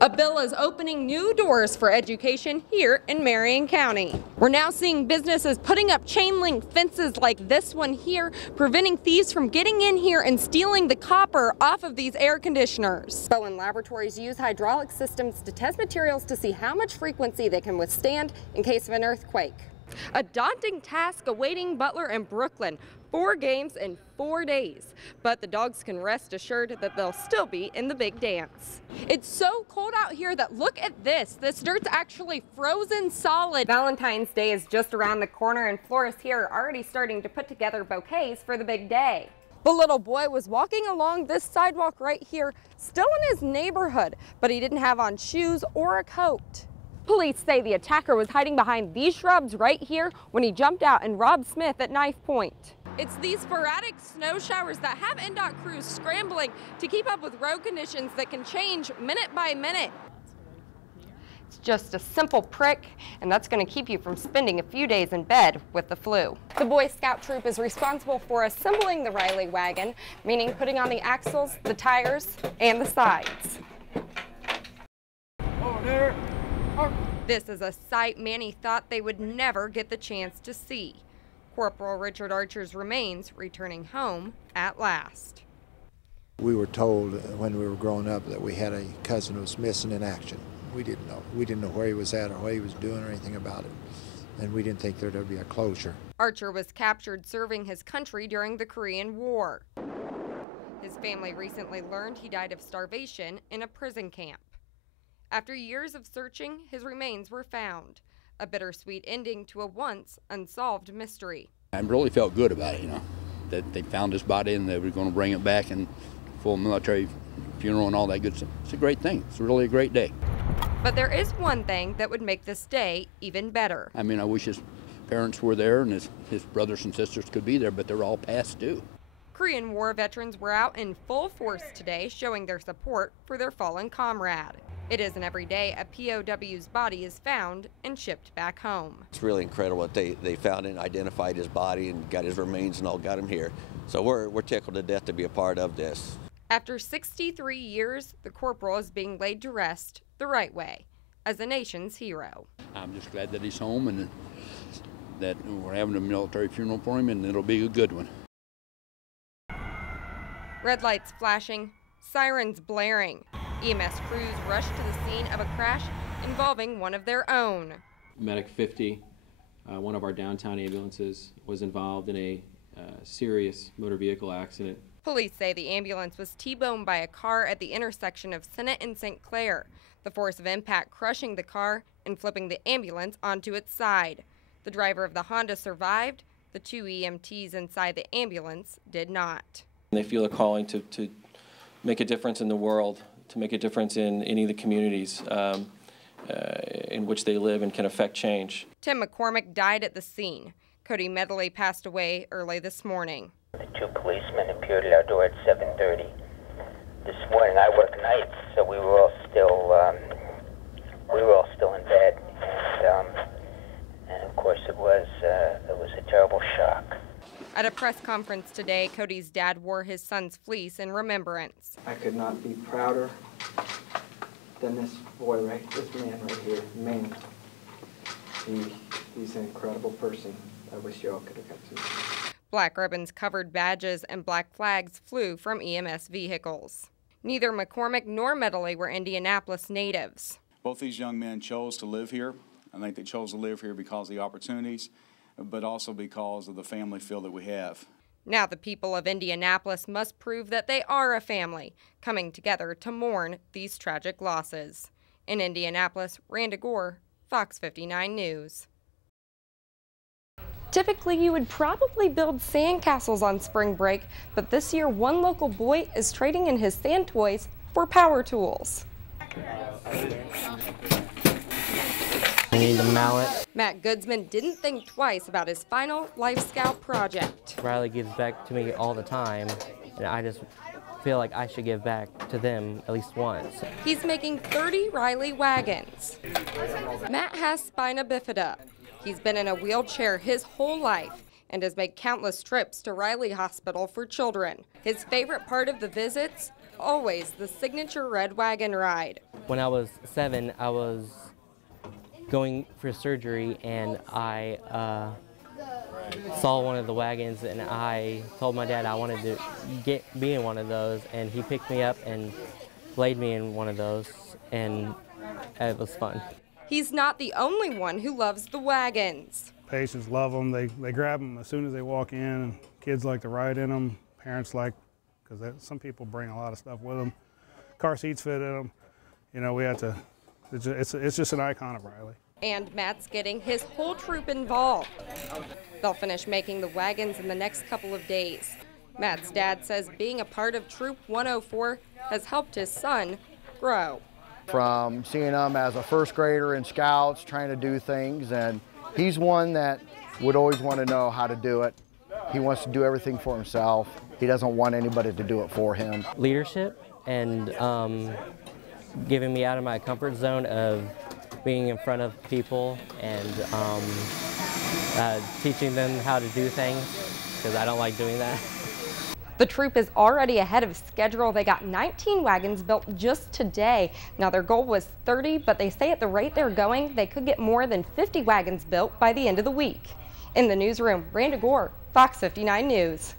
A bill is opening new doors for education here in Marion County. We're now seeing businesses putting up chain link fences like this one here, preventing thieves from getting in here and stealing the copper off of these air conditioners. Bowen Laboratories use hydraulic systems to test materials to see how much frequency they can withstand in case of an earthquake. A daunting task awaiting Butler and Brooklyn. 4 games in 4 days, but the Dogs can rest assured that they'll still be in the big dance. It's so cold out here that look at this. This dirt's actually frozen solid. Valentine's Day is just around the corner and florists here are already starting to put together bouquets for the big day. The little boy was walking along this sidewalk right here, still in his neighborhood, but he didn't have on shoes or a coat. Police say the attacker was hiding behind these shrubs right here when he jumped out and robbed Smith at knife point. It's these sporadic snow showers that have NDOT crews scrambling to keep up with road conditions that can change minute by minute. It's just a simple prick, and that's going to keep you from spending a few days in bed with the flu. The Boy Scout troop is responsible for assembling the Riley wagon, meaning putting on the axles, the tires, and the sides. Oh, there. Oh. This is a sight many thought they would never get the chance to see. Corporal Richard Archer's remains returning home at last. We were told when we were growing up that we had a cousin who was missing in action. We didn't know. We didn't know where he was at or what he was doing or anything about it. And we didn't think there'd ever be a closure. Archer was captured serving his country during the Korean War. His family recently learned he died of starvation in a prison camp. After years of searching, his remains were found. A bittersweet ending to a once unsolved mystery. I really felt good about it, that they found his body and they were going to bring it back and full military funeral and all that good stuff. It's a great thing. It's really a great day. But there is one thing that would make this day even better. I mean, I wish his parents were there and his brothers and sisters could be there, but they're all past due. Korean War veterans were out in full force today, showing their support for their fallen comrade. It isn't every day a POW's body is found and shipped back home. It's really incredible that they found and identified his body and got his remains and all got him here. So we're tickled to death to be a part of this. After 63 years, the corporal is being laid to rest the right way, as a nation's hero. I'm just glad that he's home and that we're having a military funeral for him, and it'll be a good one. Red lights flashing, sirens blaring. EMS crews rushed to the scene of a crash involving one of their own. Medic 50, one of our downtown ambulances, was involved in a serious motor vehicle accident. Police say the ambulance was T-boned by a car at the intersection of Senate and St. Clair, the force of impact crushing the car and flipping the ambulance onto its side. The driver of the Honda survived. The 2 EMTs inside the ambulance did not. They feel a calling to make a difference in the world, to make a difference in any of the communities in which they live and can affect change. Tim McCormick died at the scene. Cody Medley passed away early this morning. The 2 policemen appeared at our door at 7:30 this morning. I work nights, so we were all still in bed, and of course it was a terrible shock. At a press conference today, Cody's dad wore his son's fleece in remembrance. I could not be prouder than this boy, this man right here. Man, he's an incredible person. I wish y'all could have got to meet him. Black ribbons covered badges and black flags flew from EMS vehicles. Neither McCormick nor Medley were Indianapolis natives. Both these young men chose to live here. I think they chose to live here because of the opportunities, but also because of the family feel that we have. Now the people of Indianapolis must prove that they are a family, coming together to mourn these tragic losses. In Indianapolis, Randa Gore, Fox 59 News. Typically, you would probably build sandcastles on spring break, but this year one local boy is trading in his sand toys for power tools. I need a mallet. Matt Goodsman didn't think twice about his final Life Scout project. Riley gives back to me all the time, and I just feel like I should give back to them at least once. He's making 30 Riley wagons. Matt has spina bifida. He's been in a wheelchair his whole life and has made countless trips to Riley Hospital for Children. His favorite part of the visits? always the signature red wagon ride. When I was 7, I was going for surgery, and I saw one of the wagons, and I told my dad I wanted to be in one of those, and he picked me up and laid me in one of those, and it was fun. He's not the only one who loves the wagons. Patients love them. They grab them as soon as they walk in, and kids like to ride in them. Parents like, because some people bring a lot of stuff with them. Car seats fit in them. You know, we have to, it's just an icon of Riley. And Matt's getting his whole troop involved. They'll finish making the wagons in the next couple of days. Matt's dad says being a part of Troop 104 has helped his son grow. From seeing him as a first grader in Scouts, trying to do things, and he's one that would always want to know how to do it. He wants to do everything for himself. He doesn't want anybody to do it for him. Leadership and giving me out of my comfort zone of being in front of people and teaching them how to do things, because I don't like doing that. The troop is already ahead of schedule. They got 19 wagons built just today. Now their goal was 30, but they say at the rate they're going, they could get more than 50 wagons built by the end of the week. In the newsroom, Randa Gore, Fox 59 News.